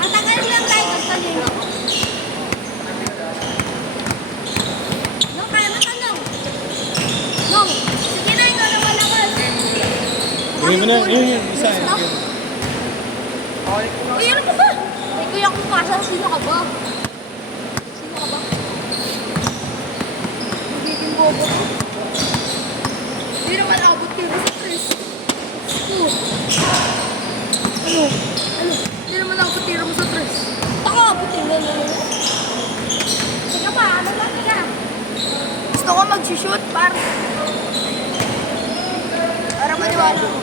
Ang tagal lang tayo kanina. No, kaya matanong. No, sige na, ikaw na malakas. Gawin mo na, yun, isa. Uy, ano ka ba? Ay, kuya kong kasa, sino ka ba? Sino ka ba? Magiging bobo ko. Hindi naman abot kayo sa tres. Ano? Hindi naman abot tira mo sa tres. Ako, abutin mo. Sige pa, ano ba ka? Gusto ko mag-shoot para maniwala mo.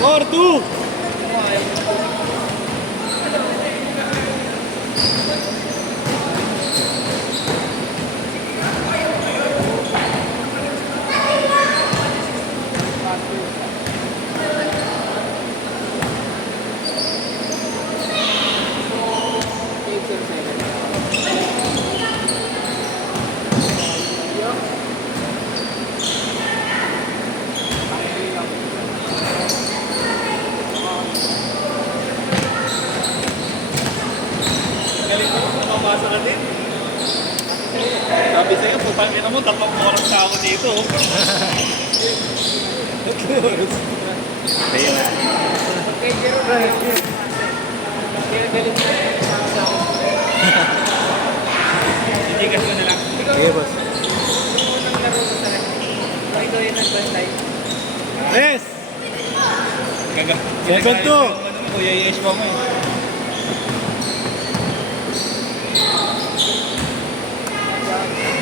Or two! Pumasa ka din. Sabi sa'yo, pupangin mo, 3 oras ka ako dito. Kaya na. Ikigas ko na lang. Sige, boss. Yes! Gaga. 7-2. Kuya, yes pa mo eh.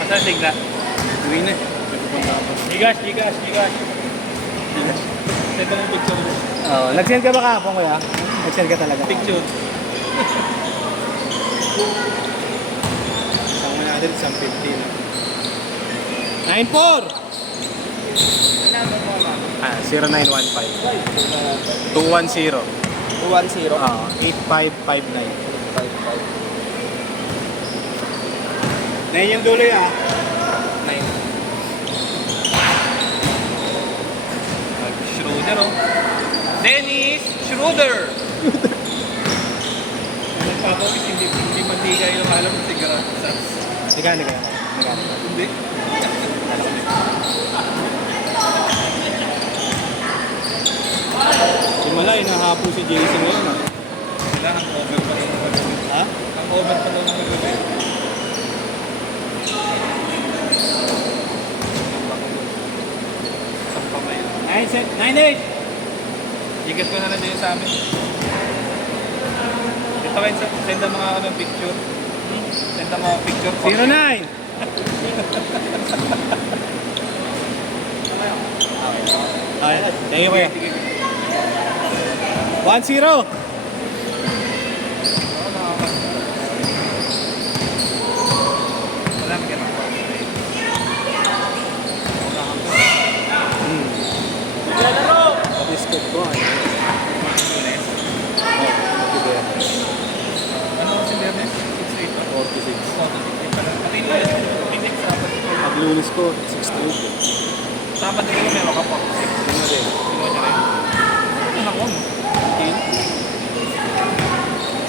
Saan sigla? Uwi na. Gigas. Send mo picture. Oo, nag-send ka ba kahapon, kuya? Nag-send ka talaga. Picture. Isang mo natin, isang 15. 9-4! 0915. 210. 210. Oo, 8559. 9 yung dulo yan. 9. Schroeder oh. Dennis Schroeder! Nagpapawis, hindi mantika yung alam ng sigara. Nagano ka? Hindi. Si Malay, nahapo si Jason ngayon. Wala, ang over pa lang ng gabi. Ha? Ang over pa lang ng gabi. Isang pamay. 9-8! Igas ko na lang din sa amin. Ito kayo, send ang mga ng picture. Send ang mga picture. 09! Okay, thank you, kuya. 1-0! Wala, may ganun. Biscuit ko. Ano si Bernes? 6-8 ba? 46. Pati Lunes sa Pag lunes ko, 68. Sabado ko meron ka pa. Ano rin? Kinuha niya rin. Ano ako?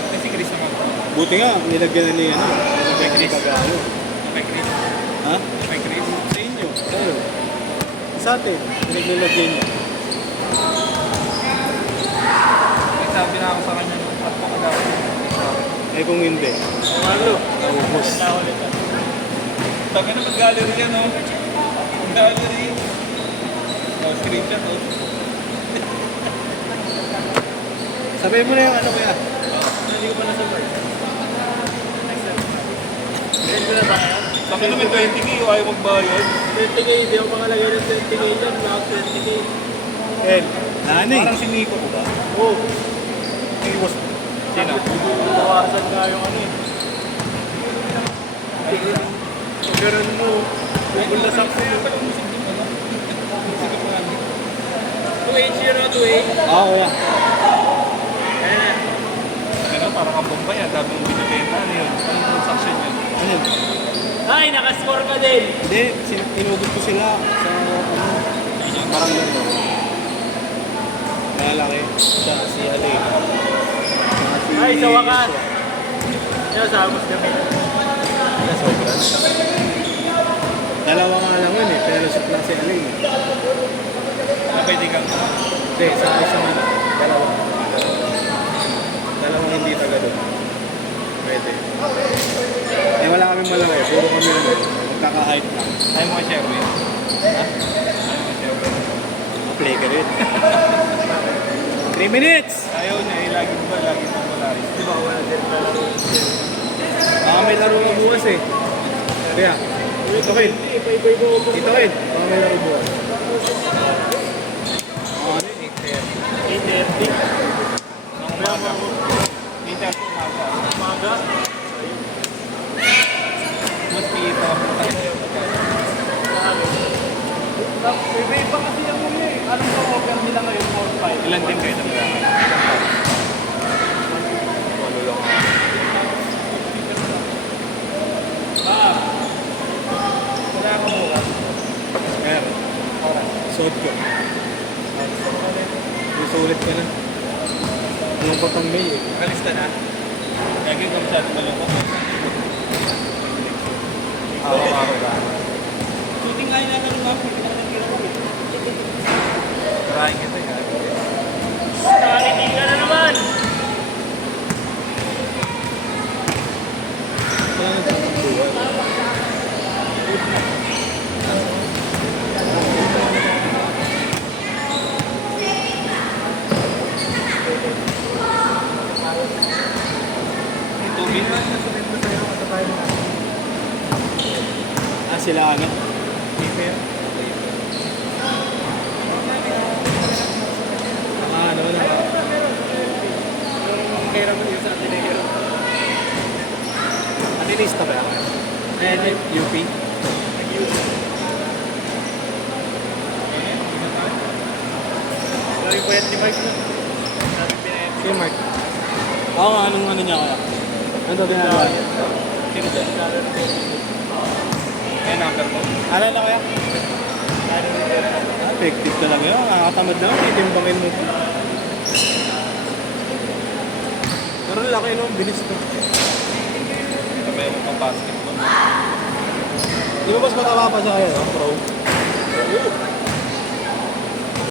May si Chris naman. Buti nga, nilagyan na niya, nilagyan na ni Kagano. May Chris. Ha? May Chris. Sa inyo. Sa'yo. Sa atin, nilagyan niya. Nagsabi na ako sa kanya nung patpo ka daw. Eh kung hindi, Malo. naubos. Sabi na mag-gallery yan, no? Gallery. Oh, screenshot, oh. Sabihin mo na yung ano kuya. Hindi ko pa nasabay. Sabi naman 20k, ayaw magbayad. 20k, hindi ako makalagay ng 20k dyan. Wala ako 20k. Ken, nani. Parang si Nico ko ba? Oo. Si boss. Si Sino? Bawasan nga yung ano eh. Ganun mo. Bukol na sakto. 2H yun o, 2H. Oo, kuya. Ayan na. Ano, parang kabombay. Ang dami mong binibenta. Ano yun? Anong transaction yun? Ano yun? Ay, nakascore ka din. Hindi, inugot ko sila sa parang yun. Kaya laki. Siya, si Ali. Si Ay, sa wakas. Yan, samos kami. Kaya sobra. Dalawa nga lang yun eh, pero sa klase Ali. Na pwede kang Hindi, sa isang ano. Dalawa. Dalawang hindi taga doon. Pwede. Eh wala kaming malaki, puro kami ano. Magkaka-hype lang. Ayaw mo ka-share mo yun? Ha? Ayaw mo ka-share mo yun? Play ka rin. 3 minutes! Ayaw niya eh. Lagi mo ba? Lagi mo malaris. Di ba, wala din laro. Baka may laro na bukas eh. Kaya, ito Kin. Iba-iba ko. Ito Kin. Baka may laro bukas. Ano yun? 8:30. Ang umaga. Dito ako umaga. Umaga. Mas kita mo tayo. Iba-iba kasi yung mga eh. Anong pa-offer nila ngayon? 4-5. Ilan din kayo nagdaan? Walo lang ako. Wala ka bukas. Kaya, suot ko. Susulit ka na. Anong patang May eh. Nakalista na? Lagi ko masyado malungkot. Araw-araw ka. Shooting nga yung natanong ako. Maraming kita nga. Nakaliting ka na naman. Wala nang tatang buwan. Tubig na. Sila ano? Ano na ba? Kaya mo yung sa atin eh. Atinista ba? Eh, UP. Lagi po yan ni Mike na. Sabi pinayat. Si Mark. Oo nga, anong ano niya kaya? Ano daw ginagawa niya? Sino dyan? May number mo. Ano na kaya? Effective talaga yun. Nakakatamad lang. Itimbangin mo. Pero laki no, bilis to. Sabay mo pang basketball. Di ba mas mataba pa siya kaya, no? Pro? Oo.